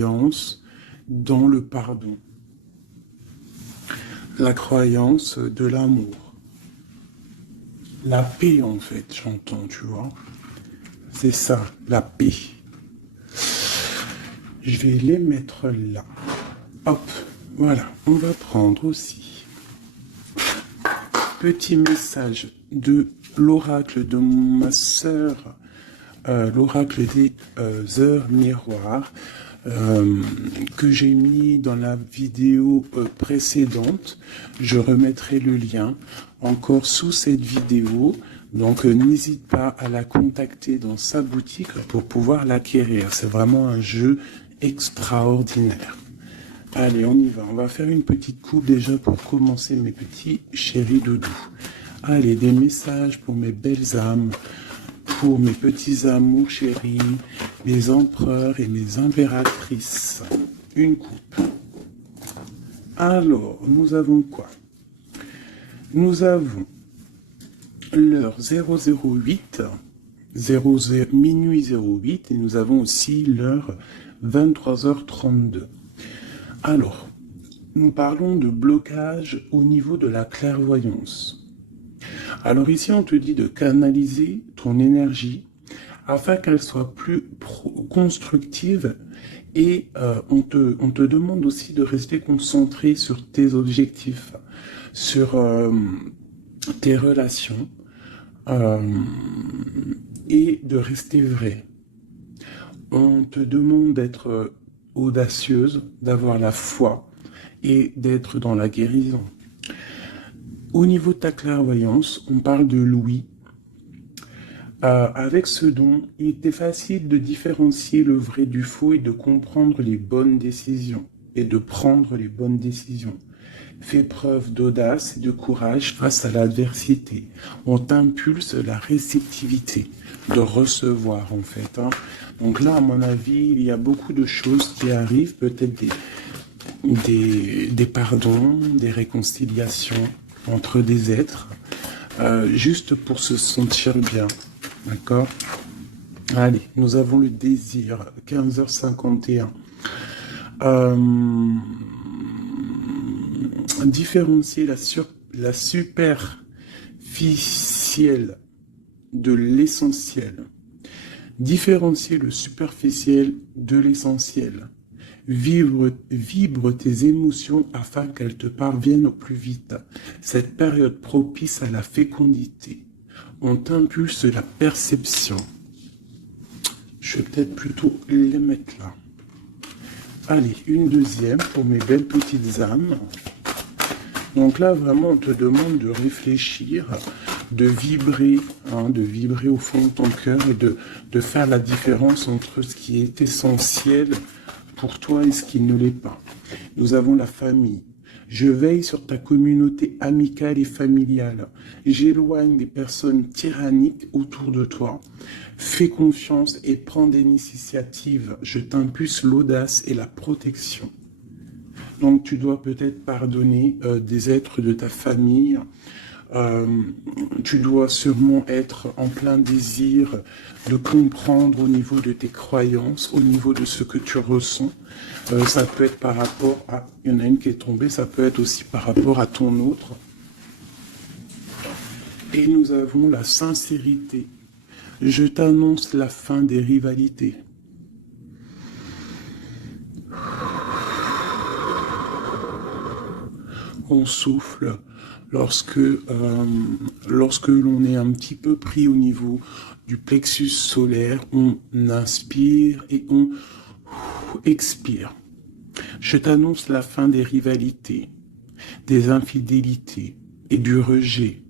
croyance dans le pardon. La croyance de l'amour. La paix, en fait, j'entends, tu vois. C'est ça, la paix. Je vais les mettre là. Hop, voilà. On va prendre aussi. Petit message de l'oracle de ma sœur, l'oracle des heures miroirs, que j'ai mis dans la vidéo précédente. Je remettrai le lien encore sous cette vidéo. Donc n'hésite pas à la contacter dans sa boutique pour pouvoir l'acquérir. C'est vraiment un jeu extraordinaire. Allez, on y va. On va faire une petite coupe déjà pour commencer, mes petits chéris doudous. Allez, des messages pour mes belles âmes, pour mes petits amours chéris, mes empereurs et mes impératrices. Une coupe. Alors, nous avons quoi? Nous avons l'heure 008, minuit 08, et nous avons aussi l'heure 23h32. Alors, nous parlons de blocage au niveau de la clairvoyance. Alors ici, on te dit de canaliser ton énergie afin qu'elle soit plus constructive et on te demande aussi de rester concentré sur tes objectifs, sur tes relations et de rester vrai. On te demande d'être audacieuse, d'avoir la foi et d'être dans la guérison. Au niveau de ta clairvoyance, on parle de l'ouïe. Avec ce don, il était facile de différencier le vrai du faux et de comprendre les bonnes décisions et de prendre les bonnes décisions. Fais preuve d'audace et de courage face à l'adversité. On t'impulse la réceptivité, de recevoir en fait. Donc là, à mon avis, il y a beaucoup de choses qui arrivent, peut-être des pardons, des réconciliations entre des êtres, juste pour se sentir bien. D'accord? Allez, nous avons le désir, 15h51. Différencier la superficielle de l'essentiel. Différencier le superficiel de l'essentiel. Vibre tes émotions afin qu'elles te parviennent au plus vite. Cette période propice à la fécondité. On t'impulse la perception. Je vais peut-être plutôt les mettre là. Allez, une deuxième pour mes belles petites âmes. Donc là, vraiment, on te demande de réfléchir, de vibrer au fond de ton cœur et de faire la différence entre ce qui est essentiel pour toi et ce qui ne l'est pas. Nous avons la famille. Je veille sur ta communauté amicale et familiale. J'éloigne des personnes tyranniques autour de toi. Fais confiance et prends des initiatives. Je t'impulse l'audace et la protection. Donc tu dois peut-être pardonner des êtres de ta famille. Tu dois sûrement être en plein désir de comprendre au niveau de tes croyances, au niveau de ce que tu ressens. Ça peut être par rapport à... Il y en a une qui est tombée, ça peut être aussi par rapport à ton autre. Et nous avons la sincérité. Je t'annonce la fin des rivalités. On souffle lorsque l'on est un petit peu pris au niveau du plexus solaire, on inspire et on expire. Je t'annonce la fin des rivalités, des infidélités et du rejet.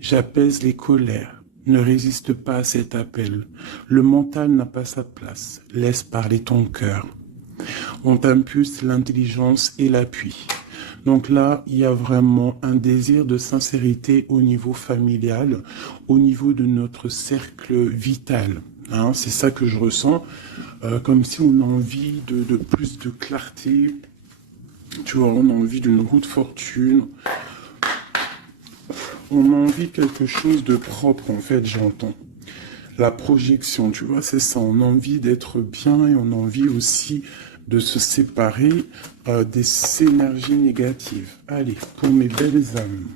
J'apaise les colères. Ne résiste pas à cet appel. Le mental n'a pas sa place. Laisse parler ton cœur. On t'impulse l'intelligence et l'appui. Donc là, il y a vraiment un désir de sincérité au niveau familial, au niveau de notre cercle vital. C'est ça que je ressens, comme si on a envie de plus de clarté, tu vois, on a envie d'une roue de fortune, on a envie de quelque chose de propre, en fait, j'entends. La projection, tu vois, c'est ça, on a envie d'être bien et on a envie aussi de se séparer des énergies négatives. Allez, pour mes belles âmes.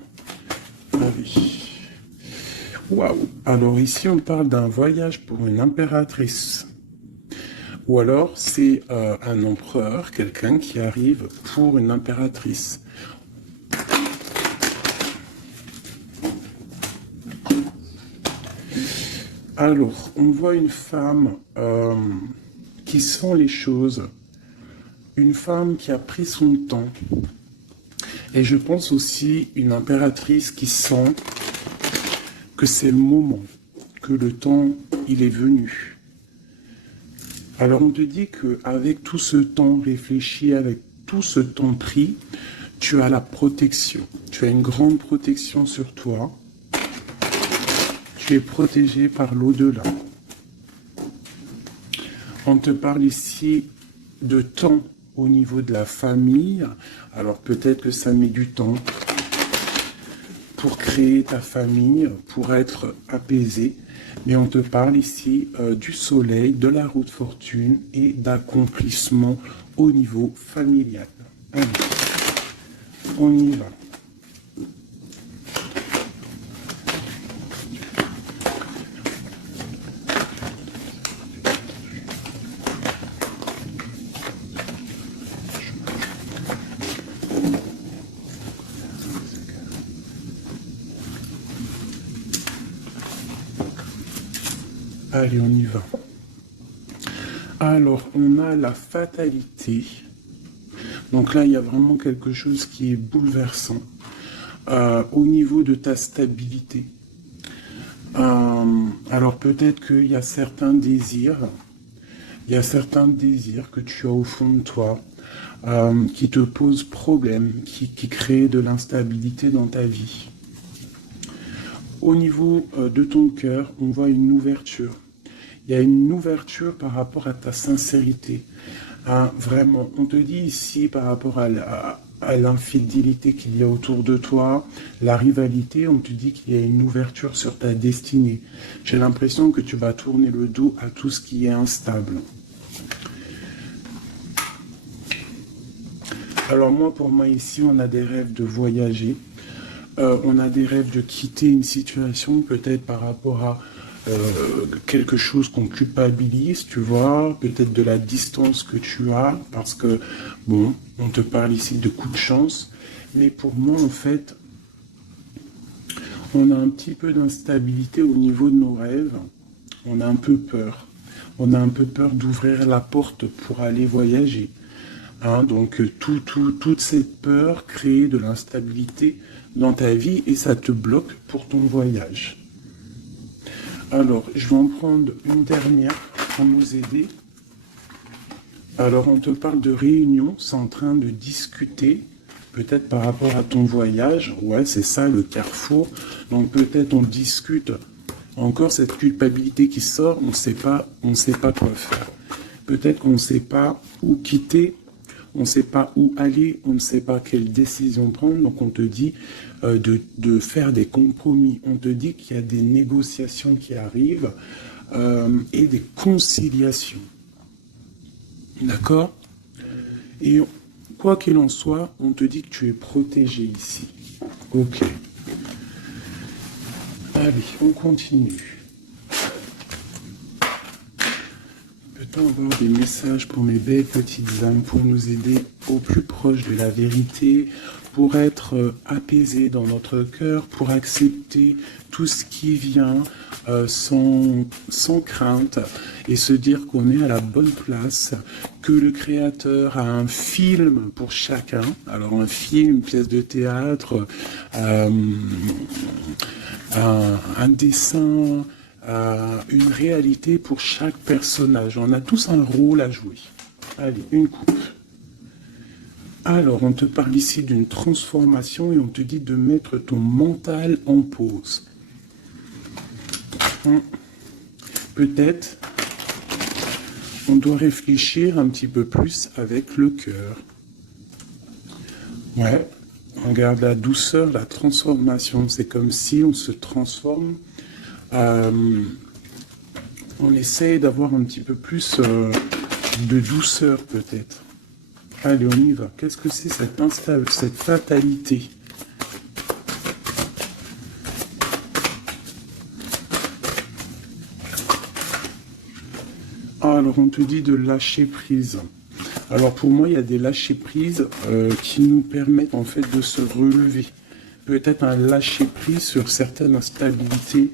Allez. Waouh! Alors ici, on parle d'un voyage pour une impératrice. Ou alors, c'est un empereur, quelqu'un qui arrive pour une impératrice. Alors, on voit une femme qui sent les choses. Une femme qui a pris son temps. Et je pense aussi une impératrice qui sent que c'est le moment, que le temps, il est venu. Alors on te dit qu'avec tout ce temps réfléchi, avec tout ce temps pris, tu as la protection. Tu as une grande protection sur toi. Tu es protégé par l'au-delà. On te parle ici de temps au niveau de la famille. Alors peut-être que ça met du temps pour créer ta famille, pour être apaisé. Mais on te parle ici du soleil, de la roue de fortune et d'accomplissement au niveau familial. Allez, on y va. Allez, on y va. Alors, on a la fatalité. Donc là, il y a vraiment quelque chose qui est bouleversant au niveau de ta stabilité. Alors peut-être qu'il y a certains désirs, que tu as au fond de toi qui te posent problème, qui créent de l'instabilité dans ta vie. Au niveau de ton cœur, on voit une ouverture. Il y a une ouverture par rapport à ta sincérité. Vraiment, on te dit ici par rapport à l'infidélité qu'il y a autour de toi, la rivalité, on te dit qu'il y a une ouverture sur ta destinée. J'ai l'impression que tu vas tourner le dos à tout ce qui est instable. Alors moi, pour moi ici, on a des rêves de voyager. On a des rêves de quitter une situation, peut-être par rapport à quelque chose qu'on culpabilise, tu vois, peut-être de la distance que tu as, parce que, bon, on te parle ici de coup de chance, mais pour moi, en fait, on a un petit peu d'instabilité au niveau de nos rêves, on a un peu peur. On a un peu peur d'ouvrir la porte pour aller voyager. Donc, toute cette peur crée de l'instabilité dans ta vie et ça te bloque pour ton voyage. Alors, je vais en prendre une dernière pour nous aider. Alors, on te parle de réunion, c'est en train de discuter, peut-être par rapport à ton voyage. Ouais, c'est ça, le carrefour. Donc, peut-être on discute. Encore cette culpabilité qui sort, on ne sait pas quoi faire. Peut-être qu'on ne sait pas où quitter, on ne sait pas où aller, on ne sait pas quelle décision prendre. Donc, on te dit de faire des compromis. On te dit qu'il y a des négociations qui arrivent et des conciliations. D'accord? Et quoi qu'il en soit, on te dit que tu es protégé ici. Ok. Allez, on continue. Peut-on avoir des messages pour mes belles petites âmes, pour nous aider au plus proche de la vérité, pour être apaisés dans notre cœur, pour accepter tout ce qui vient sans crainte et se dire qu'on est à la bonne place, que le Créateur a un film pour chacun. Alors un film, une pièce de théâtre, un dessin, une réalité pour chaque personnage. On a tous un rôle à jouer. Allez, une coupe. Alors, on te parle ici d'une transformation et on te dit de mettre ton mental en pause. Peut-être, on doit réfléchir un petit peu plus avec le cœur. Ouais, on garde la douceur, la transformation. C'est comme si on se transforme. On essaye d'avoir un petit peu plus de douceur peut-être. Allez, on y va. Qu'est-ce que c'est cette fatalité? Alors, on te dit de lâcher prise. Alors, pour moi, il y a des lâcher prises qui nous permettent en fait de se relever. Peut-être un lâcher prise sur certaines instabilités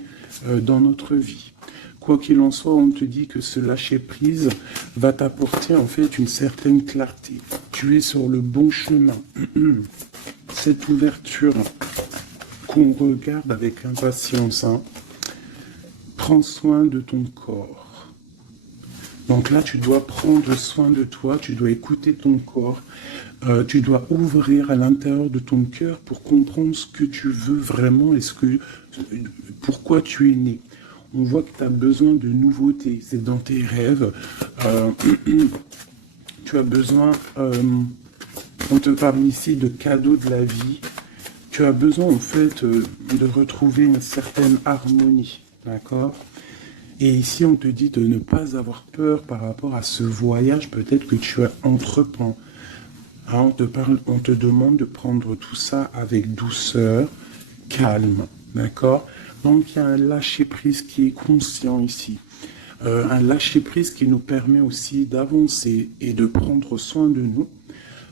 dans notre vie. Quoi qu'il en soit, on te dit que ce lâcher prise va t'apporter en fait une certaine clarté. Tu es sur le bon chemin. Cette ouverture qu'on regarde avec impatience, hein. Prends soin de ton corps. Donc là, tu dois prendre soin de toi, tu dois écouter ton corps, tu dois ouvrir à l'intérieur de ton cœur pour comprendre ce que tu veux vraiment et pourquoi tu es né. On voit que tu as besoin de nouveautés, c'est dans tes rêves. Tu as besoin, on te parle ici de cadeaux de la vie. Tu as besoin en fait de retrouver une certaine harmonie, d'accord ? Et ici, on te dit de ne pas avoir peur par rapport à ce voyage peut-être que tu as entreprends. Hein, on te demande de prendre tout ça avec douceur, calme, d'accord? Donc, il y a un lâcher-prise qui est conscient ici. Un lâcher-prise qui nous permet aussi d'avancer et de prendre soin de nous.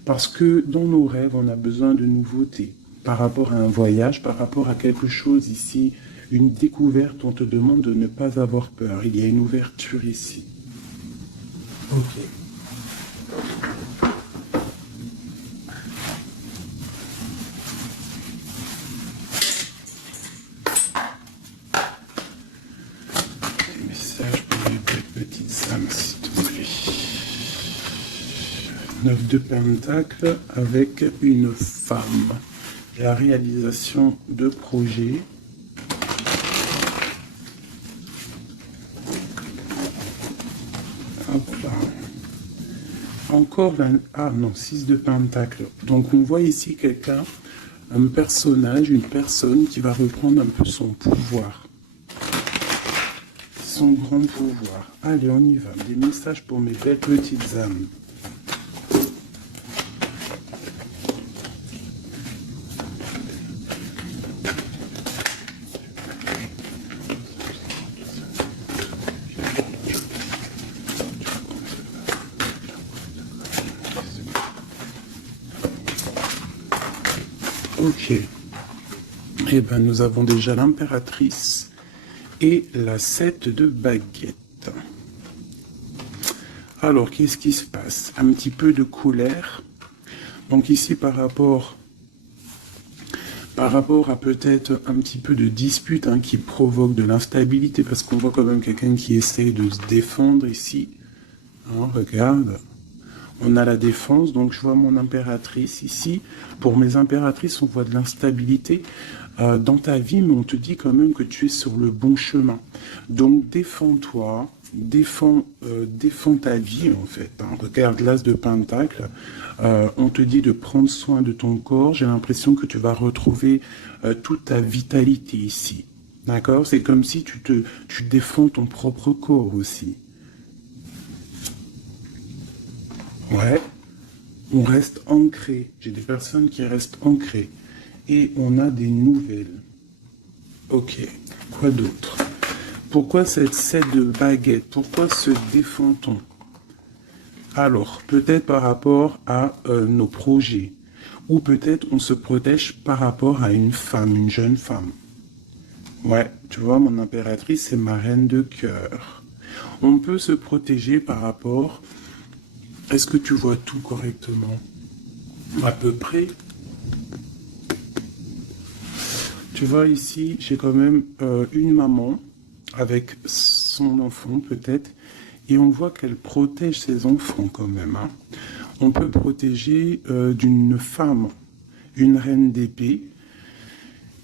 Parce que dans nos rêves, on a besoin de nouveautés. Par rapport à un voyage, par rapport à quelque chose ici, une découverte, on te demande de ne pas avoir peur. Il y a une ouverture ici. Ok. Des messages pour les petites âmes, s'il te plaît. 9 de Pentacle avec une femme. La réalisation de projets. Encore ah non, 6 de Pentacle. Donc on voit ici quelqu'un, un personnage, une personne qui va reprendre un peu son pouvoir. Son grand pouvoir. Allez, on y va. Des messages pour mes belles petites âmes. Ok. Eh bien, nous avons déjà l'impératrice et la 7 de baguette. Alors, qu'est-ce qui se passe? Un petit peu de colère. Donc ici, par rapport à peut-être un petit peu de dispute hein, qui provoque de l'instabilité, parce qu'on voit quand même quelqu'un qui essaye de se défendre ici. Hein, regarde. On a la défense, donc je vois mon impératrice ici. Pour mes impératrices, on voit de l'instabilité dans ta vie, mais on te dit quand même que tu es sur le bon chemin. Donc défends-toi, défends ta vie en fait. Hein. Regarde l'as de Pentacle. On te dit de prendre soin de ton corps. J'ai l'impression que tu vas retrouver toute ta vitalité ici. D'accord? C'est comme si tu défends ton propre corps aussi. Ouais, on reste ancré. J'ai des personnes qui restent ancrées. Et on a des nouvelles. Ok, quoi d'autre? Pourquoi cette 7 de baguette? Pourquoi se défend-on? Alors, peut-être par rapport à nos projets. Ou peut-être on se protège par rapport à une femme, une jeune femme. Ouais, tu vois, mon impératrice, c'est ma reine de cœur. On peut se protéger par rapport... Est-ce que tu vois tout correctement? À peu près. Tu vois ici, j'ai quand même une maman avec son enfant peut-être. Et on voit qu'elle protège ses enfants quand même. Hein. On peut protéger d'une femme, une reine d'épée,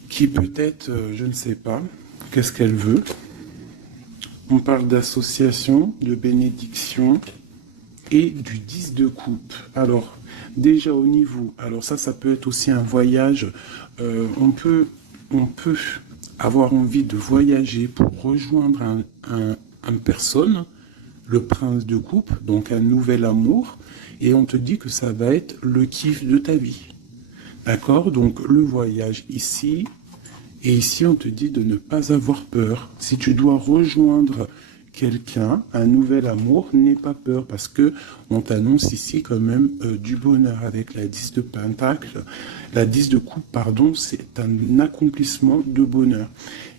qui peut-être, je ne sais pas, qu'est-ce qu'elle veut. On parle d'association, de bénédiction. Et du 10 de coupe. Alors, déjà au niveau, alors ça peut être aussi un voyage. On peut avoir envie de voyager pour rejoindre une personne, le prince de coupe, donc un nouvel amour, et on te dit que ça va être le kiff de ta vie. D'accord? Donc le voyage ici, et ici on te dit de ne pas avoir peur. Si tu dois rejoindre quelqu'un, un nouvel amour, n'aie pas peur, parce que on t'annonce ici quand même du bonheur avec la 10 de Pentacle. La 10 de coupe, pardon, c'est un accomplissement de bonheur.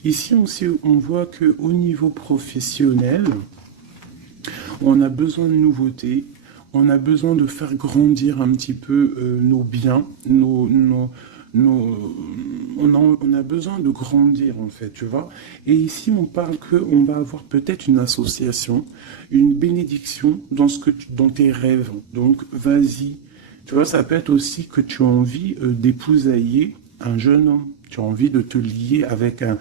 Ici aussi, on voit que au niveau professionnel, on a besoin de nouveautés, on a besoin de faire grandir un petit peu nos biens, on a besoin de grandir en fait, tu vois. Et ici, on parle qu'on va avoir peut-être une association, une bénédiction dans tes rêves. Donc, vas-y. Tu vois, ça peut être aussi que tu as envie d'épousailler un jeune homme. Tu as envie de te lier avec un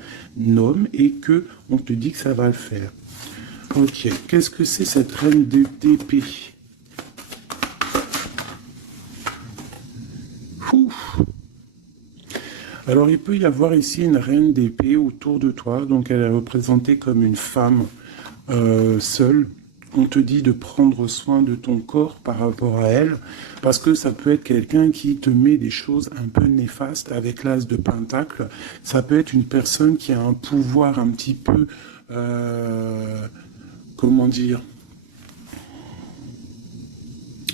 homme et que on te dit que ça va le faire. Ok, qu'est-ce que c'est cette reine d'épée? Ouf. Alors, il peut y avoir ici une reine d'épée autour de toi, donc elle est représentée comme une femme seule. On te dit de prendre soin de ton corps par rapport à elle, parce que ça peut être quelqu'un qui te met des choses un peu néfastes avec l'as de Pentacle. Ça peut être une personne qui a un pouvoir un petit peu, comment dire,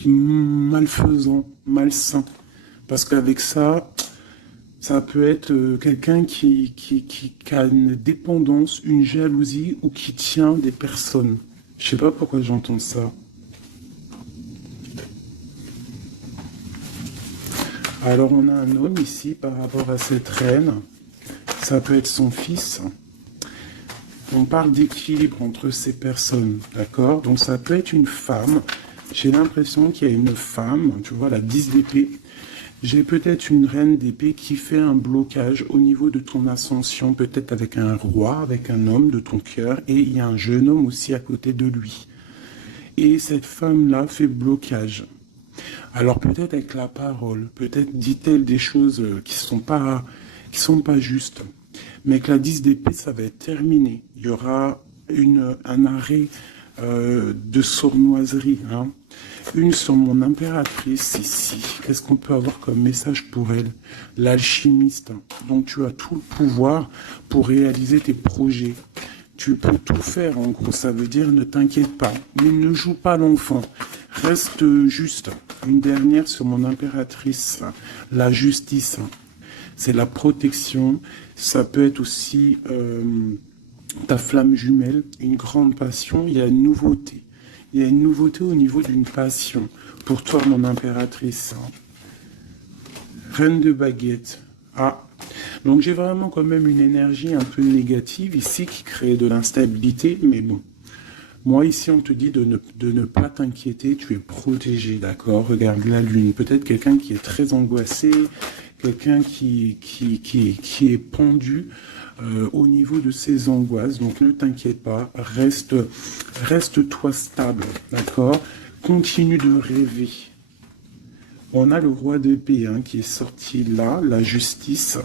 malfaisant, malsain. Parce qu'avec ça, ça peut être quelqu'un qui a une dépendance, une jalousie ou qui tient des personnes. Je sais pas pourquoi j'entends ça. Alors on a un homme ici par rapport à cette reine. Ça peut être son fils. On parle d'équilibre entre ces personnes, d'accord? Donc ça peut être une femme. J'ai l'impression qu'il y a une femme, tu vois, la 10 d'épée. J'ai peut-être une reine d'épée qui fait un blocage au niveau de ton ascension, peut-être avec un roi, avec un homme de ton cœur, et il y a un jeune homme aussi à côté de lui. Et cette femme-là fait blocage. Alors peut-être avec la parole, peut-être dit-elle des choses qui sont pas justes. Mais avec la 10 d'épée, ça va être terminé. Il y aura un arrêt de sournoiserie. Hein. Une sur mon impératrice ici. Qu'est-ce qu'on peut avoir comme message pour elle? L'alchimiste. Donc tu as tout le pouvoir pour réaliser tes projets. Tu peux tout faire en gros. Ça veut dire ne t'inquiète pas. Mais ne joue pas l'enfant. Reste juste. Une dernière sur mon impératrice. La justice. C'est la protection. Ça peut être aussi ta flamme jumelle. Une grande passion. Il y a une nouveauté. Il y a une nouveauté au niveau d'une passion. Pour toi, mon impératrice. Reine de baguette. Ah. Donc j'ai vraiment quand même une énergie un peu négative ici qui crée de l'instabilité. Mais bon. Moi, ici, on te dit de ne pas t'inquiéter. Tu es protégé, d'accord? Regarde la lune. Peut-être quelqu'un qui est très angoissé. Quelqu'un qui est pendu au niveau de ses angoisses. Donc ne t'inquiète pas, reste-toi stable, d'accord? Continue de rêver. On a le roi d'épée qui est sorti là, la justice.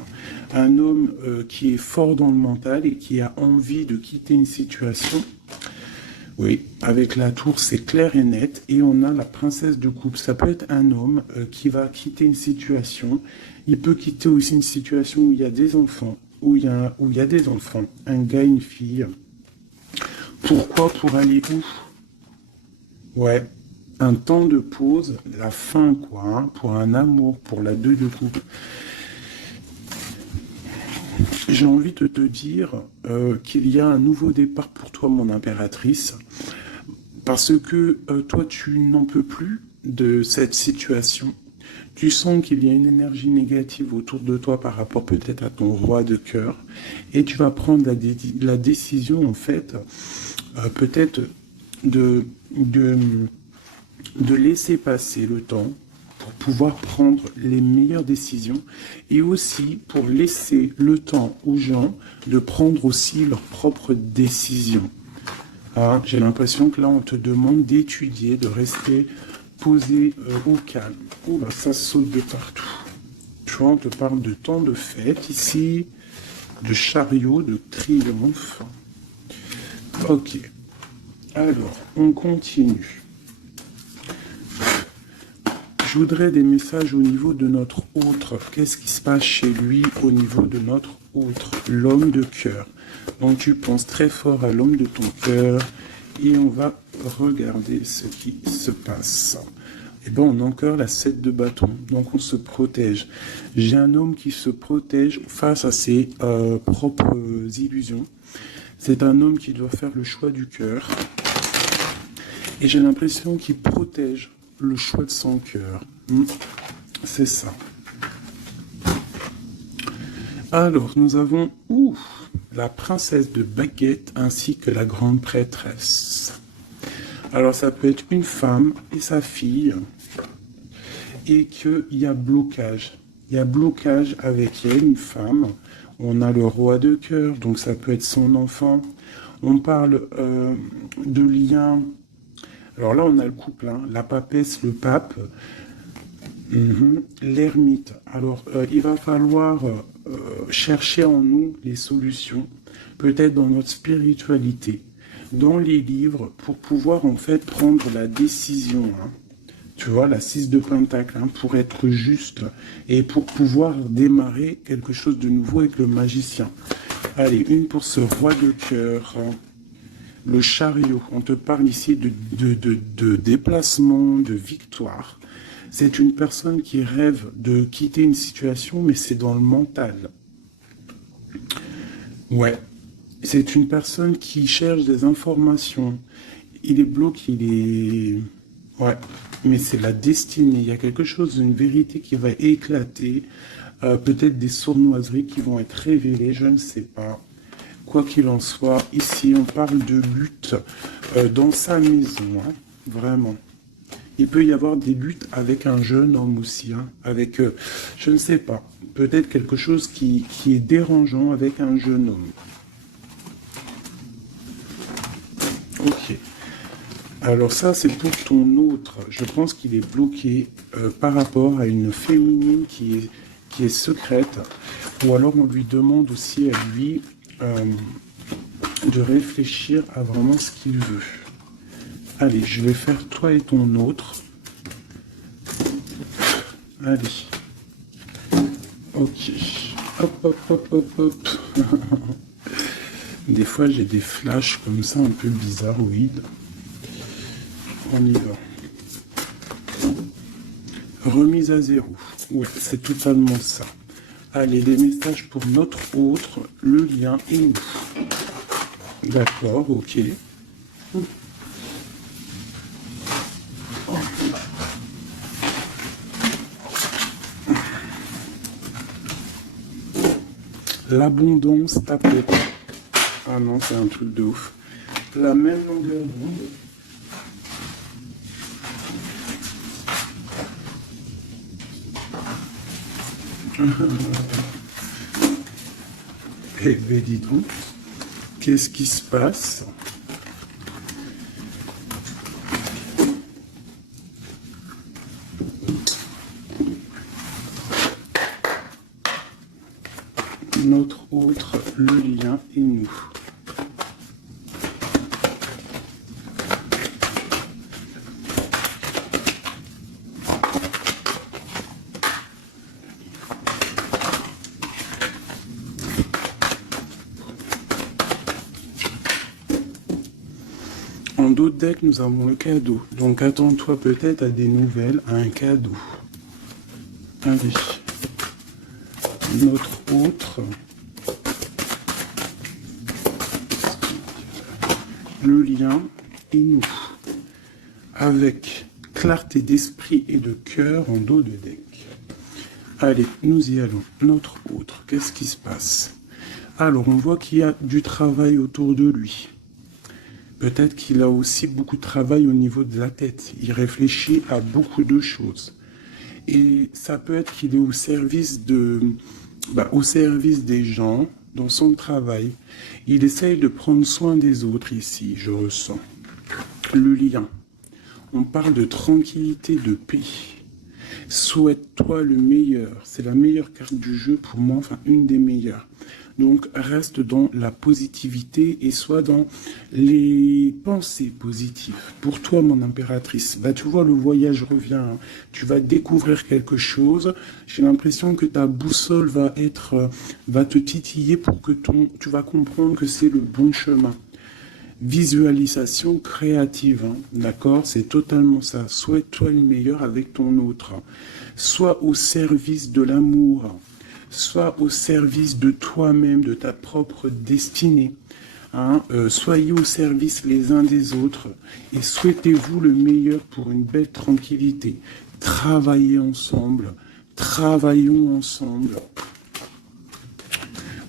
Un homme qui est fort dans le mental et qui a envie de quitter une situation. Oui, avec la tour, c'est clair et net. Et on a la princesse de coupe. Ça peut être un homme qui va quitter une situation. Il peut quitter aussi une situation où il y a des enfants. Où il y a des enfants. Un gars, une fille. Pourquoi? Pour aller où? Ouais. Un temps de pause, la fin, quoi. Hein, pour un amour, pour la 2 de coupe. J'ai envie de te dire qu'il y a un nouveau départ pour toi, mon impératrice, parce que toi, tu n'en peux plus de cette situation. Tu sens qu'il y a une énergie négative autour de toi par rapport peut-être à ton roi de cœur, et tu vas prendre la décision, en fait, peut-être de laisser passer le temps, pour pouvoir prendre les meilleures décisions et aussi pour laisser le temps aux gens de prendre aussi leurs propres décisions. Hein, j'ai l'impression que là, on te demande d'étudier, de rester posé au calme. Oh là, ça saute de partout. Tu vois, on te parle de temps de fête ici, de chariot, de triomphe. Ok. Alors, on continue. Je voudrais des messages au niveau de notre autre. Qu'est-ce qui se passe chez lui au niveau de notre autre? L'homme de cœur. Donc tu penses très fort à l'homme de ton cœur et on va regarder ce qui se passe. Et bien on a encore la 7 de bâton, donc on se protège. J'ai un homme qui se protège face à ses propres illusions. C'est un homme qui doit faire le choix du cœur. Et j'ai l'impression qu'il protège le choix de son cœur. C'est ça. Alors, nous avons la princesse de baguette ainsi que la grande prêtresse. Alors, ça peut être une femme et sa fille et qu'il y a blocage. Il y a blocage avec elle, une femme. On a le roi de cœur, donc ça peut être son enfant. On parle de liens. Alors là, on a le couple, hein, la papesse, le pape, l'ermite. Alors, il va falloir chercher en nous les solutions, peut-être dans notre spiritualité, dans les livres, pour pouvoir en fait prendre la décision. Hein. Tu vois, la 6 de Pentacle, hein, pour être juste et pour pouvoir démarrer quelque chose de nouveau avec le magicien. Allez, une pour ce roi de cœur. Le chariot, on te parle ici de déplacement, de victoire. C'est une personne qui rêve de quitter une situation, mais c'est dans le mental. Ouais, c'est une personne qui cherche des informations. Il est bloqué, il est... Ouais, mais c'est la destinée. Il y a quelque chose, une vérité qui va éclater. Peut-être des sournoiseries qui vont être révélées, je ne sais pas. Quoi qu'il en soit, ici, on parle de lutte dans sa maison, hein, vraiment. Il peut y avoir des luttes avec un jeune homme aussi, hein, avec, je ne sais pas, peut-être quelque chose qui est dérangeant avec un jeune homme. Ok. Alors ça, c'est pour ton autre. Je pense qu'il est bloqué par rapport à une féminine qui est secrète. Ou alors on lui demande aussi à lui... de réfléchir à vraiment ce qu'il veut. Allez, je vais faire toi et ton autre. Allez. Ok. Hop, hop, hop, hop, hop. Des fois, j'ai des flashs comme ça, un peu bizarroïdes. On y va. Remise à zéro. Ouais, c'est totalement ça. Allez, des messages pour notre autre, le lien et nous. D'accord, ok. L'abondance tapote. Ah non, c'est un truc de ouf. La même longueur d'onde. Eh bien, dis donc, qu'est-ce qui se passe? Notre autre, le lien et nous. En d'autres decks, nous avons le cadeau. Donc attends-toi peut-être à des nouvelles, à un cadeau. Allez. Notre autre. Le lien et nous. Avec clarté d'esprit et de cœur en dos de deck. Allez, nous y allons. Notre autre, qu'est-ce qui se passe? Alors, on voit qu'il y a du travail autour de lui. Peut-être qu'il a aussi beaucoup de travail au niveau de la tête. Il réfléchit à beaucoup de choses. Et ça peut être qu'il est au service des gens, dans son travail. Il essaye de prendre soin des autres ici, je ressens. Le lien. On parle de tranquillité, de paix. Souhaite-toi le meilleur. C'est la meilleure carte du jeu pour moi, enfin une des meilleures. Donc reste dans la positivité et sois dans les pensées positives. Pour toi, mon impératrice, bah, tu vois, le voyage revient. Hein. Tu vas découvrir quelque chose. J'ai l'impression que ta boussole va te titiller pour que tu vas comprendre que c'est le bon chemin. Visualisation créative, hein, d'accord? C'est totalement ça. Souhaite-toi le meilleur avec ton autre. Sois au service de l'amour. Sois au service de toi-même, de ta propre destinée. Hein, soyez au service les uns des autres et souhaitez-vous le meilleur pour une belle tranquillité. Travaillez ensemble, travaillons ensemble.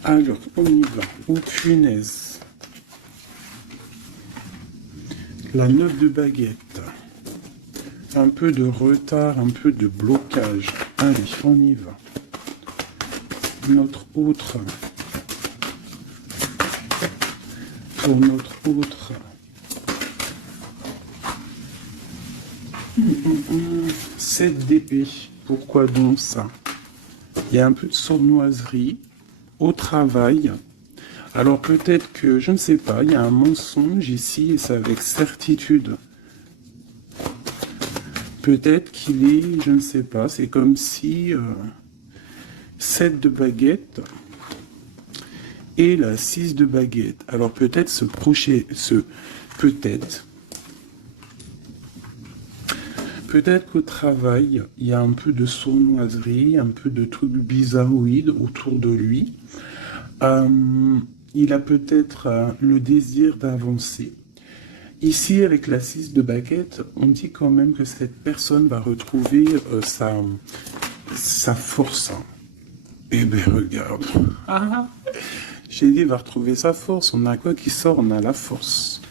Alors, on y va. Oh punaise. La 9 de baguette. Un peu de retard, un peu de blocage. Allez, on y va. Notre autre. Pour notre autre. 7 d'épée. Pourquoi donc ça? Il y a un peu de sournoiserie au travail. Alors peut-être que, je ne sais pas, il y a un mensonge ici et c'est avec certitude. Peut-être qu'il est, je ne sais pas, c'est comme si 7 de baguette et la 6 de baguette. Alors peut-être peut-être qu'au travail, il y a un peu de sournoiserie, un peu de trucs bizarroïdes autour de lui. Il a peut-être le désir d'avancer. Ici, avec la 6 de baguette, on dit quand même que cette personne va retrouver sa force. Eh bien, regarde. J'ai dit, il va retrouver sa force. On a quoi qui sort? On a la force.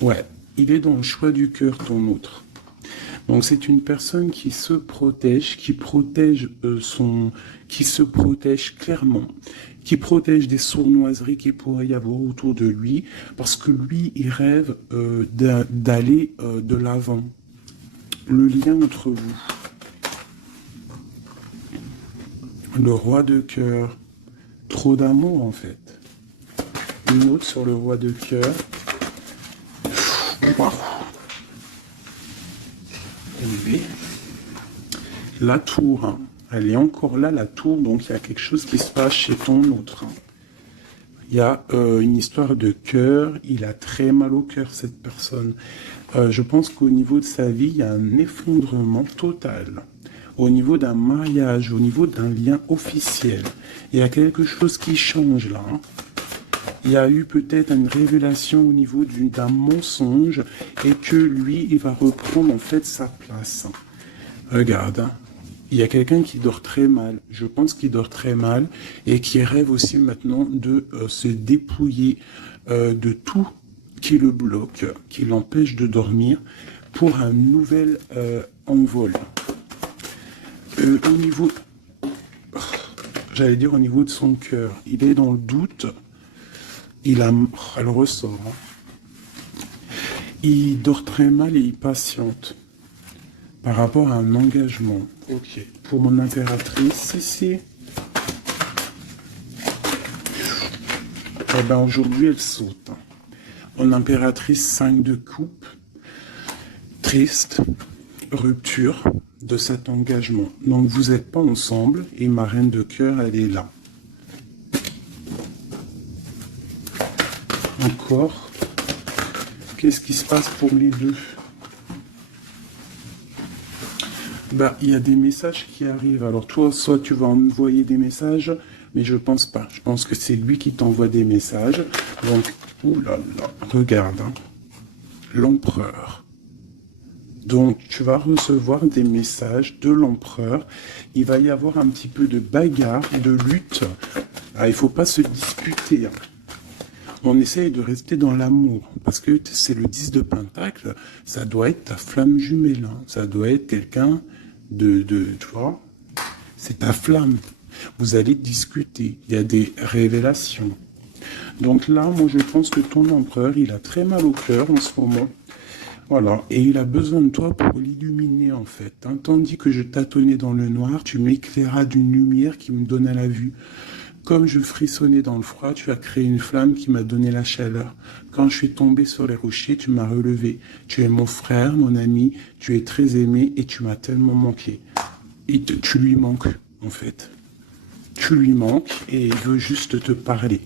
Ouais, il est dans le choix du cœur, ton autre. Donc c'est une personne qui se protège, qui se protège clairement, qui protège des sournoiseries qu'il pourrait y avoir autour de lui, parce que lui, il rêve d'aller de l'avant. Le lien entre vous. Le roi de cœur. Trop d'amour en fait. Une autre sur le roi de cœur. Wow. La tour, hein. Elle est encore là, la tour, donc il y a quelque chose qui se passe chez ton autre. Hein. Il y a une histoire de cœur, il a très mal au cœur, cette personne. Je pense qu'au niveau de sa vie, il y a un effondrement total. Au niveau d'un mariage, au niveau d'un lien officiel, il y a quelque chose qui change là. Hein. Il y a eu peut-être une révélation au niveau d'un mensonge et que lui, il va reprendre en fait sa place. Regarde, hein. Il y a quelqu'un qui dort très mal, je pense qu'il dort très mal et qui rêve aussi maintenant de se dépouiller de tout qui le bloque, qui l'empêche de dormir pour un nouvel envol. Au niveau, j'allais dire au niveau de son cœur, il est dans le doute. Elle ressort. Hein. Il dort très mal et il patiente par rapport à un engagement. Ok. Pour mon impératrice ici. Eh ben aujourd'hui elle saute. Mon impératrice 5 de coupe. Triste. Rupture de cet engagement. Donc vous n'êtes pas ensemble et ma reine de cœur elle est là. Encore. Qu'est-ce qui se passe pour les deux? Bah, il y a des messages qui arrivent. Alors toi, soit tu vas envoyer des messages, mais je pense pas. Je pense que c'est lui qui t'envoie des messages. Donc, oulala, regarde. Hein. L'empereur. Donc, tu vas recevoir des messages de l'empereur. Il va y avoir un petit peu de bagarre, de lutte. Ah, il faut pas se disputer. Hein. On essaye de rester dans l'amour, parce que c'est le 10 de Pentacle, ça doit être ta flamme jumelle, hein. Ça doit être quelqu'un tu vois, c'est ta flamme. Vous allez discuter, il y a des révélations. Donc là, moi je pense que ton empereur, il a très mal au cœur en ce moment. Voilà, et il a besoin de toi pour l'illuminer en fait. Hein. Tandis que je tâtonnais dans le noir, tu m'éclairas d'une lumière qui me donna la vue. Comme je frissonnais dans le froid, tu as créé une flamme qui m'a donné la chaleur. Quand je suis tombé sur les rochers, tu m'as relevé. Tu es mon frère, mon ami, tu es très aimé et tu m'as tellement manqué. Et tu lui manques, en fait. Tu lui manques et il veut juste te parler.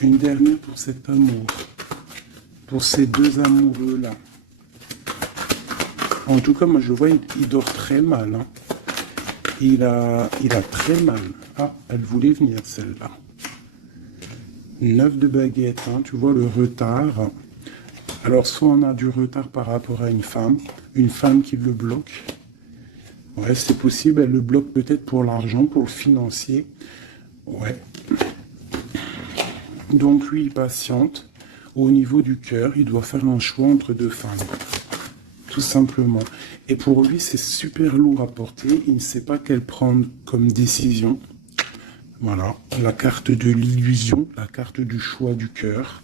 Une dernière pour cet amour. Pour ces deux amoureux-là. En tout cas, moi je vois, il dort très mal. Hein. Il a très mal. Ah, elle voulait venir celle-là. 9 de baguette, hein, tu vois le retard. Alors soit on a du retard par rapport à une femme qui le bloque. Ouais, c'est possible, elle le bloque peut-être pour l'argent, pour le financier. Ouais. Donc lui, il patiente. Au niveau du cœur, il doit faire un choix entre deux femmes. Tout simplement. Et pour lui, c'est super lourd à porter. Il ne sait pas quelle prendre comme décision. Voilà. La carte de l'illusion, la carte du choix du cœur.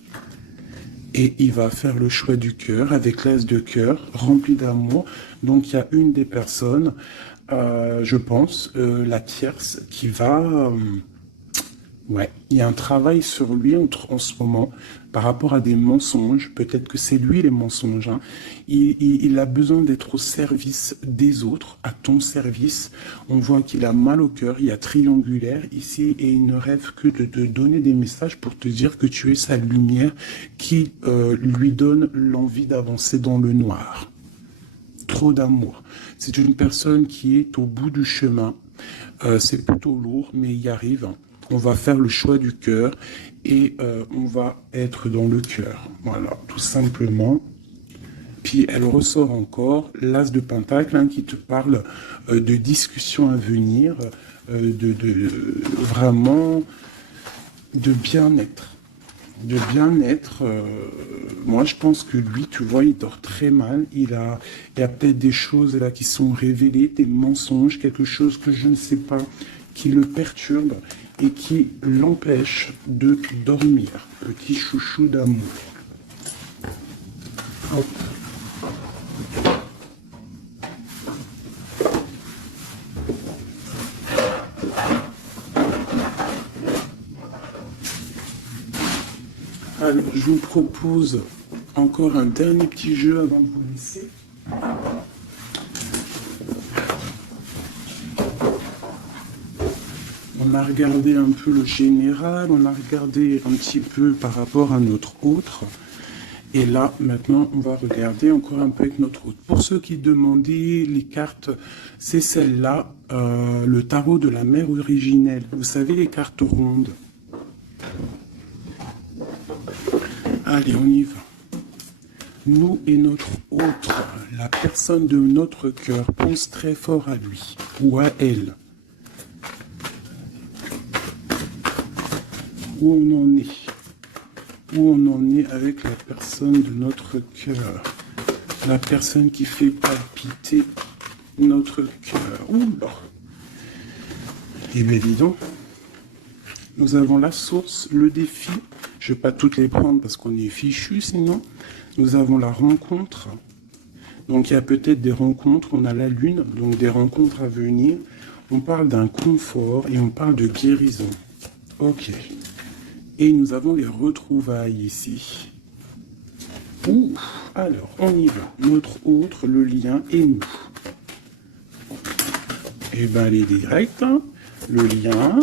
Et il va faire le choix du cœur avec l'as de cœur, rempli d'amour. Donc il y a une des personnes, je pense, la tierce, qui va... ouais, il y a un travail sur lui en ce moment par rapport à des mensonges. Peut-être que c'est lui les mensonges. Hein. Il a besoin d'être au service des autres, à ton service. On voit qu'il a mal au cœur, il y a triangulaire ici et il ne rêve que de te donner des messages pour te dire que tu es sa lumière qui lui donne l'envie d'avancer dans le noir. Trop d'amour. C'est une personne qui est au bout du chemin. C'est plutôt lourd, mais il y arrive. On va faire le choix du cœur et on va être dans le cœur. Voilà, tout simplement. Puis elle ressort encore l'as de pentacle hein, qui te parle de discussions à venir, vraiment de bien-être. De bien-être, moi je pense que lui, tu vois, il dort très mal. Il y a peut-être des choses là qui sont révélées, des mensonges, quelque chose que je ne sais pas, qui le perturbe et qui l'empêche de dormir. Petit chouchou d'amour. Hop. Alors, je vous propose encore un dernier petit jeu avant de vous laisser. On a regardé un peu le général, on a regardé un petit peu par rapport à notre autre. Et là, maintenant, on va regarder encore un peu avec notre autre. Pour ceux qui demandaient les cartes, c'est celle-là, le tarot de la mère originelle. Vous savez, les cartes rondes. Allez, on y va. Nous et notre autre, la personne de notre cœur, pense très fort à lui ou à elle. Où on en est. Où on en est avec la personne de notre cœur. La personne qui fait palpiter notre cœur. Oula. Eh bien, dis donc. Nous avons la source, le défi. Je ne vais pas toutes les prendre parce qu'on est fichu sinon. Nous avons la rencontre. Donc il y a peut-être des rencontres. On a la lune, donc des rencontres à venir. On parle d'un confort et on parle de guérison. Ok. Et nous avons les retrouvailles ici. Ouh, alors, on y va. Notre autre, le lien et nous. Eh bien, elle est directe. Hein. Le lien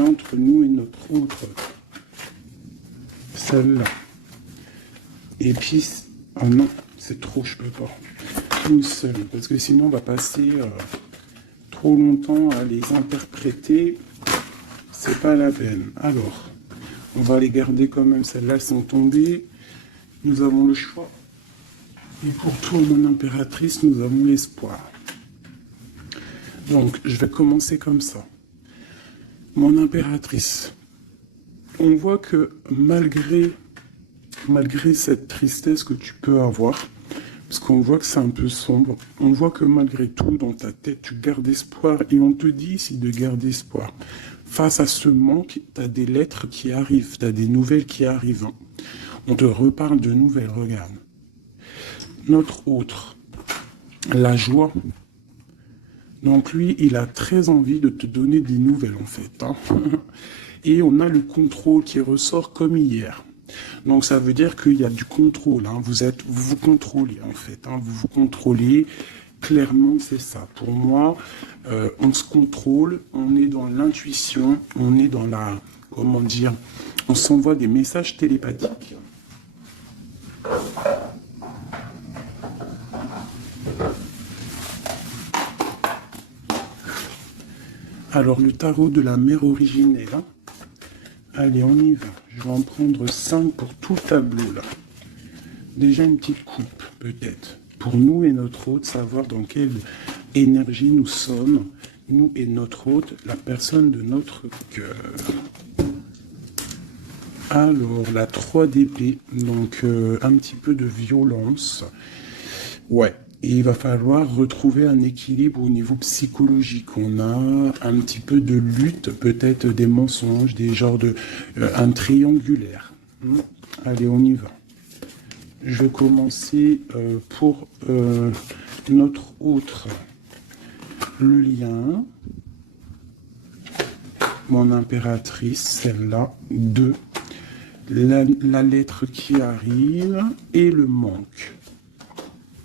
entre nous et notre autre. Celle-là. Et puis, oh non, c'est trop, je peux pas. Une seule, parce que sinon on va passer trop longtemps à les interpréter. C'est pas la peine. Alors, on va les garder quand même. Celles-là sont tombées. Nous avons le choix. Et pour toi, mon impératrice, nous avons l'espoir. Donc, je vais commencer comme ça. Mon impératrice, on voit que malgré cette tristesse que tu peux avoir, parce qu'on voit que c'est un peu sombre, on voit que malgré tout, dans ta tête, tu gardes espoir, et on te dit ici de garder espoir. Face à ce manque, tu as des lettres qui arrivent, tu as des nouvelles qui arrivent. On te reparle de nouvelles, regarde. Notre autre, la joie. Donc lui, il a très envie de te donner des nouvelles en fait. Hein. Et on a le contrôle qui ressort comme hier. Donc ça veut dire qu'il y a du contrôle. Hein. Vous vous contrôlez en fait. Hein. Vous vous contrôlez. Clairement, c'est ça. Pour moi, on se contrôle. On est dans l'intuition. On est dans la, comment dire, on s'envoie des messages télépathiques. Alors, le tarot de la mère originelle. Hein. Allez, on y va. Je vais en prendre 5 pour tout le tableau, là. Déjà une petite coupe, peut-être. Pour nous et notre hôte, savoir dans quelle énergie nous sommes. Nous et notre hôte, la personne de notre cœur. Alors, la 3 d'épée. Donc, un petit peu de violence. Ouais. Et il va falloir retrouver un équilibre au niveau psychologique. On a un petit peu de lutte, peut-être des mensonges, des genres de... un triangulaire. Allez, on y va. Je vais commencer pour notre autre. Le lien. Mon impératrice, celle-là. 2. La lettre qui arrive et le manque.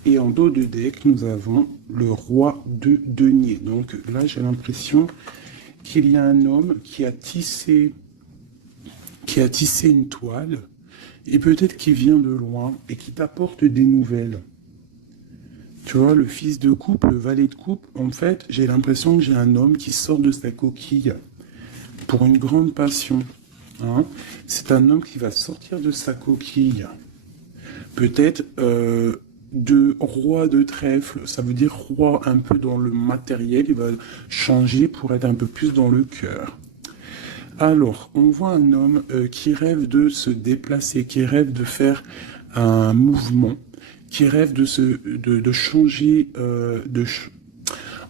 Et en dos de deck, nous avons le roi de denier. Donc là, j'ai l'impression qu'il y a un homme qui a tissé une toile, et peut-être qu'il vient de loin, et qui t'apporte des nouvelles. Tu vois, le fils de coupe, le valet de coupe, en fait, j'ai l'impression que j'ai un homme qui sort de sa coquille pour une grande passion. Hein. C'est un homme qui va sortir de sa coquille. Peut-être... de roi de trèfle, ça veut dire roi un peu dans le matériel, il va changer pour être un peu plus dans le cœur. Alors, on voit un homme qui rêve de se déplacer, qui rêve de faire un mouvement, qui rêve de changer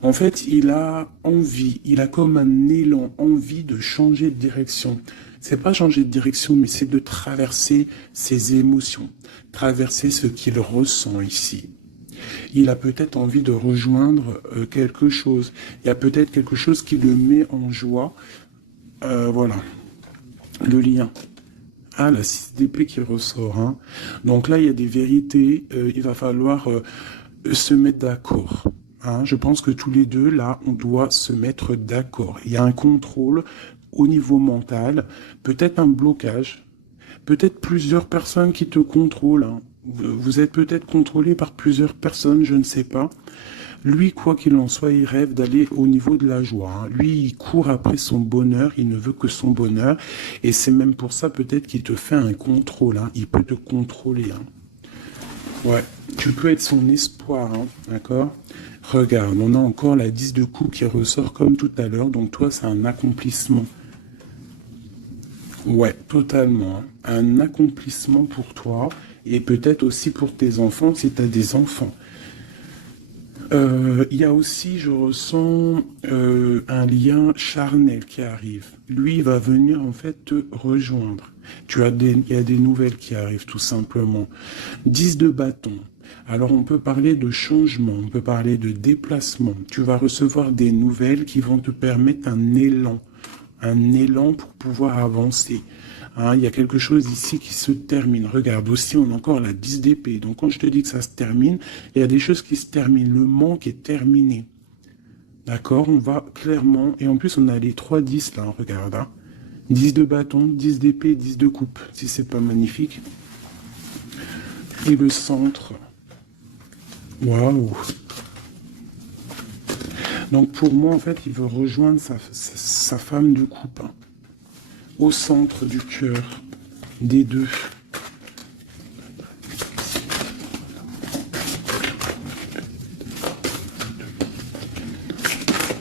En fait, il a envie, il a comme un élan, envie de changer de direction. C'est pas changer de direction, mais c'est de traverser ses émotions, traverser ce qu'il ressent ici. Il a peut-être envie de rejoindre quelque chose. Il y a peut-être quelque chose qui le met en joie. Voilà, le lien. Ah, la 6 d'épée qui ressort. Hein. Donc là, il y a des vérités. Il va falloir se mettre d'accord. Hein. Je pense que tous les deux, là, on doit se mettre d'accord. Il y a un contrôle au niveau mental, peut-être un blocage, peut-être plusieurs personnes qui te contrôlent. Hein. Vous êtes peut-être contrôlé par plusieurs personnes, je ne sais pas. Lui, quoi qu'il en soit, il rêve d'aller au niveau de la joie. Hein. Lui, il court après son bonheur, il ne veut que son bonheur. Et c'est même pour ça peut-être qu'il te fait un contrôle. Hein. Il peut te contrôler. Hein. Ouais, tu peux être son espoir, hein. D'accord ? Regarde, on a encore la 10 de coupe qui ressort comme tout à l'heure. Donc toi, c'est un accomplissement. Ouais, totalement. Un accomplissement pour toi et peut-être aussi pour tes enfants si tu as des enfants. Il y a aussi, je ressens un lien charnel qui arrive. Lui, il va venir en fait te rejoindre. Il y a des nouvelles qui arrivent tout simplement. 10 de bâton. Alors on peut parler de changement, on peut parler de déplacement. Tu vas recevoir des nouvelles qui vont te permettre un élan pour pouvoir avancer. Hein, il y a quelque chose ici qui se termine. Regarde, aussi, on a encore la 10 d'épée. Donc, quand je te dis que ça se termine, il y a des choses qui se terminent. Le manque est terminé. D'accord? On va clairement... Et en plus, on a les 3 10 là, regarde. Hein. 10 de bâton, 10 d'épée, 10 de coupe. Si c'est pas magnifique. Et le centre. Waouh! Donc, pour moi, en fait, il veut rejoindre sa femme de coupe. Hein. Au centre du cœur des deux.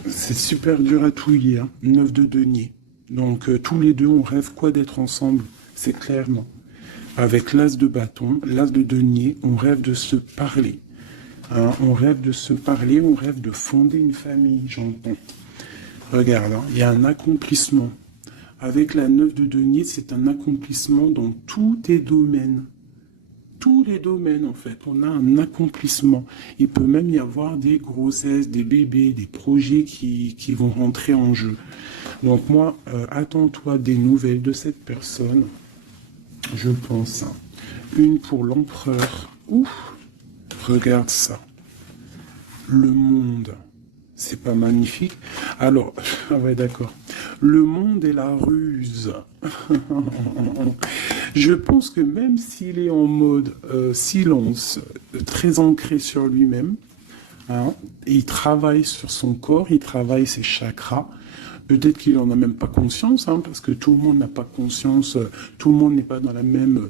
C'est super dur à touiller, hein. 9 de denier. Donc tous les deux, on rêve quoi d'être ensemble, c'est clairement. Avec l'as de bâton, l'as de denier, on rêve de se parler. Hein, on rêve de se parler, on rêve de fonder une famille, j'entends. Regarde, hein, il y a un accomplissement. Avec la 9 de denier, c'est un accomplissement dans tous tes domaines. Tous les domaines, en fait, on a un accomplissement. Il peut même y avoir des grossesses, des bébés, des projets qui vont rentrer en jeu. Donc moi, attends-toi des nouvelles de cette personne, je pense. Une pour l'empereur. Ouf, regarde ça. Le monde. C'est pas magnifique? Alors, ah ouais, d'accord. Le monde et la ruse. Je pense que même s'il est en mode silence, très ancré sur lui-même, hein, il travaille sur son corps, il travaille ses chakras. Peut-être qu'il n'en a même pas conscience, hein, parce que tout le monde n'a pas conscience, tout le monde n'est pas dans la même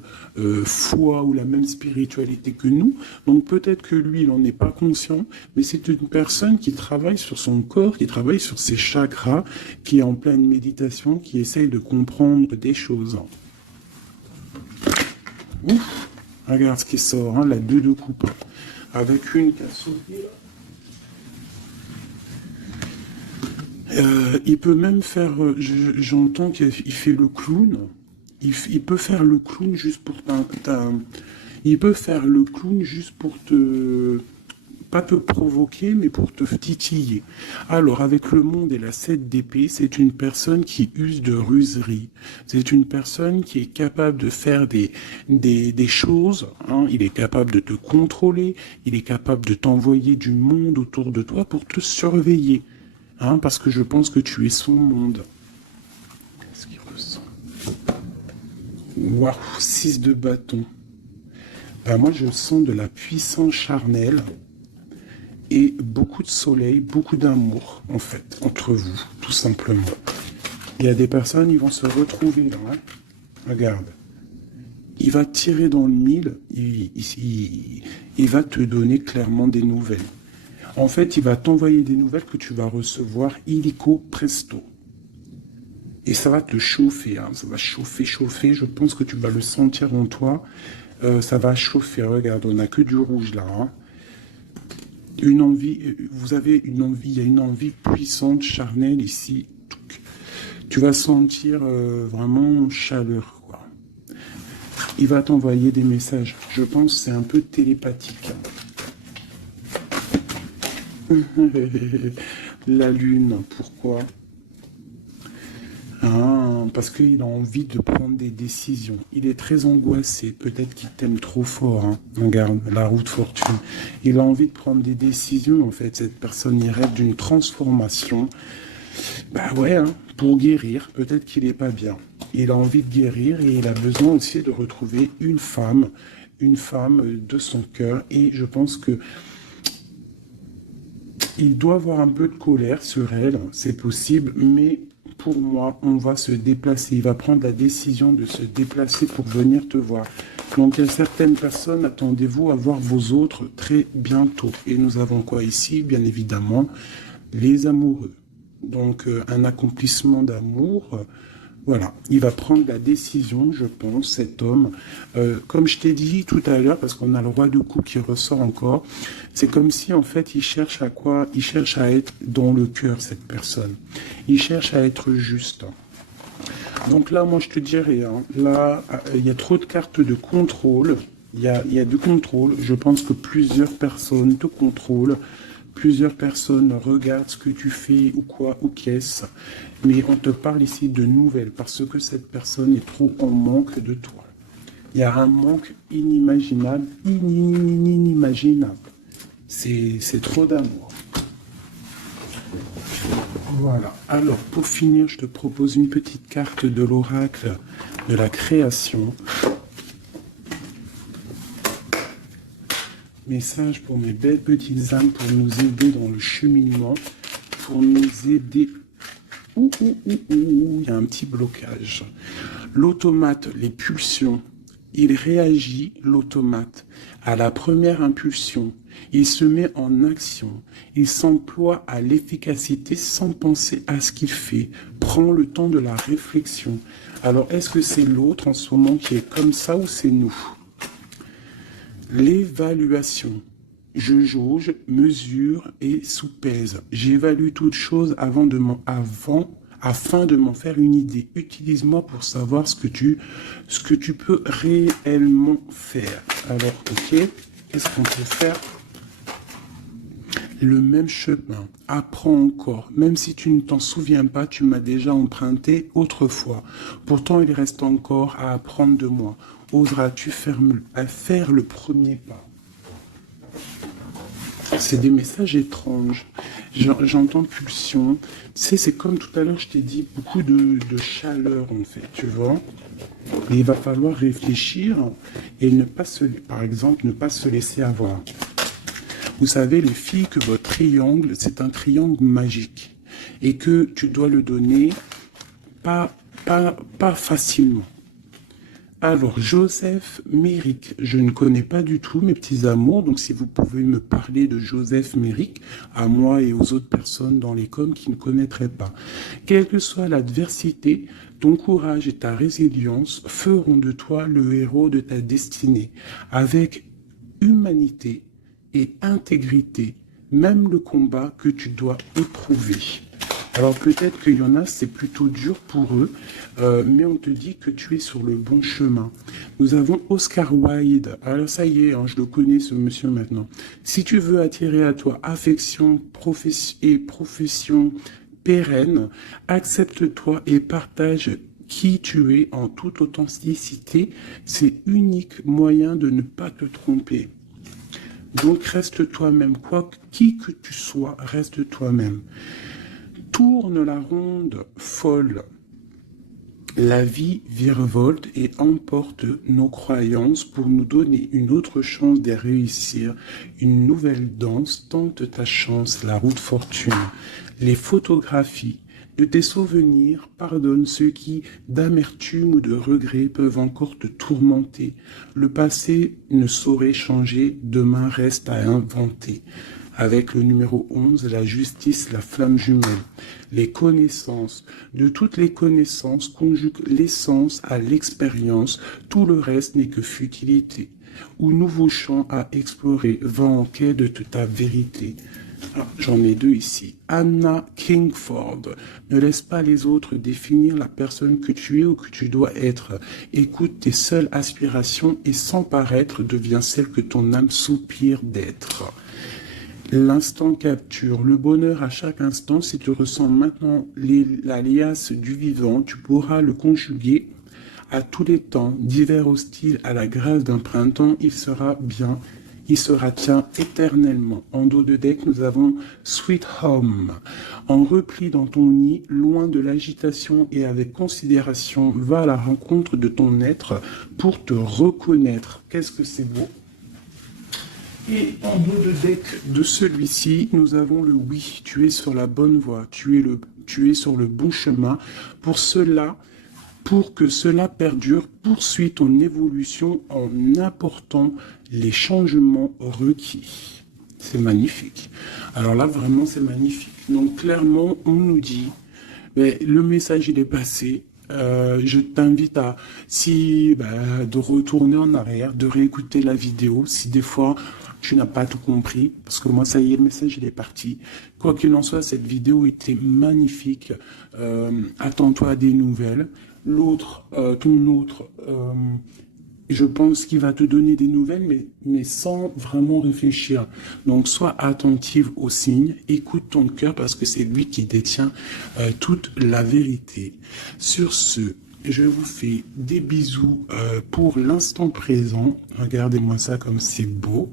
foi ou la même spiritualité que nous. Donc peut-être que lui, il n'en est pas conscient, mais c'est une personne qui travaille sur son corps, qui travaille sur ses chakras, qui est en pleine méditation, qui essaye de comprendre des choses. Ouf, regarde ce qui sort, hein, la 2 de coupe, avec une qui a sauté là. Il peut même faire, j'entends qu'il fait le clown. Il peut faire le clown juste pour il peut faire le clown juste pour pas te provoquer, mais pour te titiller. Alors, avec le monde et la 7 d'épée, c'est une personne qui use de ruserie. C'est une personne qui est capable de faire des choses, hein. Il est capable de te contrôler, il est capable de t'envoyer du monde autour de toi pour te surveiller. Hein, parce que je pense que tu es son monde. Qu'est-ce qu'il ressent? Waouh, 6 de bâton. Ben moi, je sens de la puissance charnelle et beaucoup de soleil, beaucoup d'amour, en fait, entre vous, tout simplement. Il y a des personnes, ils vont se retrouver là. Hein. Regarde. Il va tirer dans le mille, il va te donner clairement des nouvelles. En fait, il va t'envoyer des nouvelles que tu vas recevoir illico presto. Et ça va te chauffer, hein. Ça va chauffer. Je pense que tu vas le sentir en toi. Ça va chauffer. Regarde, on n'a que du rouge là. Hein. Une envie, vous avez une envie, il y a une envie puissante, charnelle ici. Tu vas sentir vraiment chaleur, quoi. Il va t'envoyer des messages. Je pense que c'est un peu télépathique. La lune, pourquoi? Ah, parce qu'il a envie de prendre des décisions. Il est très angoissé, peut-être qu'il t'aime trop fort. Hein. Regarde, la roue de fortune. Il a envie de prendre des décisions, en fait. Cette personne, il rêve d'une transformation. Bah ouais, hein, pour guérir, peut-être qu'il n'est pas bien. Il a envie de guérir et il a besoin aussi de retrouver une femme de son cœur. Et je pense que il doit avoir un peu de colère sur elle, c'est possible, mais pour moi, on va se déplacer. Il va prendre la décision de se déplacer pour venir te voir. Donc, il y a certaines personnes, attendez-vous à voir vos autres très bientôt. Et nous avons quoi ici? Bien évidemment, les amoureux. Donc, un accomplissement d'amour. Voilà, il va prendre la décision, je pense, cet homme. Comme je t'ai dit tout à l'heure, parce qu'on a le roi de coupe qui ressort encore, c'est comme si, en fait, il cherche à quoi? Il cherche à être dans le cœur, cette personne. Il cherche à être juste. Donc là, moi, je te dirais, hein, là, il y a trop de cartes de contrôle. Il y a du contrôle. Je pense que plusieurs personnes te contrôlent. Plusieurs personnes regardent ce que tu fais ou quoi, ou qu'est-ce. Mais on te parle ici de nouvelles parce que cette personne est trop en manque de toi. Il y a un manque inimaginable, inimaginable. C'est trop d'amour. Voilà. Alors, pour finir, je te propose une petite carte de l'oracle de la création. Message pour mes belles petites âmes pour nous aider dans le cheminement, pour nous aider. Il y a un petit blocage. L'automate, les pulsions, il réagit, l'automate, à la première impulsion. Il se met en action. Il s'emploie à l'efficacité sans penser à ce qu'il fait. Prend le temps de la réflexion. Alors, est-ce que c'est l'autre en ce moment qui est comme ça ou c'est nous? L'évaluation. Je jauge, mesure et soupèse. J'évalue toute chose avant afin de m'en faire une idée. Utilise-moi pour savoir ce que tu peux réellement faire. Alors, ok, qu'est-ce qu'on peut faire? Le même chemin, apprends encore, même si tu ne t'en souviens pas, tu m'as déjà emprunté autrefois. Pourtant, il reste encore à apprendre de moi. Oseras-tu faire le premier pas? C'est des messages étranges. J'entends pulsion. Tu sais, c'est comme tout à l'heure, je t'ai dit, beaucoup de chaleur, en fait, tu vois. Et il va falloir réfléchir et ne pas par exemple, ne pas se laisser avoir. Vous savez, les filles, que votre triangle, c'est un triangle magique. Et que tu dois le donner pas facilement. Alors, Joseph Méric, je ne connais pas du tout mes petits amours, donc si vous pouvez me parler de Joseph Méric, à moi et aux autres personnes dans les coms qui ne connaîtraient pas. Quelle que soit l'adversité, ton courage et ta résilience feront de toi le héros de ta destinée, avec humanité et intégrité, même le combat que tu dois éprouver. Alors peut-être qu'il y en a, c'est plutôt dur pour eux, mais on te dit que tu es sur le bon chemin. Nous avons Oscar Wilde. Alors ça y est, hein, je le connais ce monsieur maintenant. Si tu veux attirer à toi affection et profession pérenne, accepte-toi et partage qui tu es en toute authenticité. C'est unique moyen de ne pas te tromper. Donc reste toi-même, qui que tu sois, reste toi-même. Tourne la ronde folle. La vie virevolte et emporte nos croyances pour nous donner une autre chance de réussir. Une nouvelle danse, tente ta chance, la route fortune. Les photographies de tes souvenirs pardonne ceux qui, d'amertume ou de regret, peuvent encore te tourmenter. Le passé ne saurait changer, demain reste à inventer. Avec le numéro 11, la justice, la flamme jumelle. Les connaissances, de toutes les connaissances, conjugue l'essence à l'expérience, tout le reste n'est que futilité. Ou nouveau champ à explorer, va en quête de ta vérité. J'en ai deux ici. Anna Kingford. Ne laisse pas les autres définir la personne que tu es ou que tu dois être. Écoute tes seules aspirations et sans paraître, deviens celle que ton âme soupire d'être. L'instant capture, le bonheur à chaque instant. Si tu ressens maintenant la liasse du vivant, tu pourras le conjuguer à tous les temps, d'hiver hostile à la grâce d'un printemps, il sera bien, il sera tien éternellement. En dos de deck, nous avons Sweet Home. En repli dans ton nid, loin de l'agitation et avec considération, va à la rencontre de ton être pour te reconnaître. Qu'est-ce que c'est beau! Et en dos de deck de celui-ci, nous avons le oui. Tu es sur la bonne voie, tu es sur le bon chemin. Pour que cela perdure, poursuis ton évolution en apportant les changements requis. C'est magnifique. Alors là, vraiment, c'est magnifique. Donc clairement, on nous dit, mais le message, il est passé. Je t'invite de retourner en arrière, de réécouter la vidéo, si des fois tu n'as pas tout compris, parce que moi, ça y est, le message, il est parti. Quoi qu'il en soit, cette vidéo était magnifique. Attends-toi à des nouvelles. Ton autre, je pense qu'il va te donner des nouvelles, mais sans vraiment réfléchir. Donc, sois attentive aux signes, écoute ton cœur, parce que c'est lui qui détient toute la vérité. Sur ce, je vous fais des bisous pour l'instant présent. Regardez-moi ça comme c'est beau.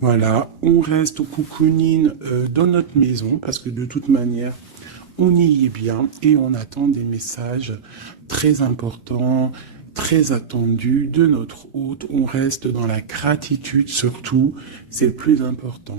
Voilà, on reste au cocooning dans notre maison, parce que de toute manière, on y est bien et on attend des messages très importants, très attendus de notre hôte. On reste dans la gratitude surtout, c'est le plus important.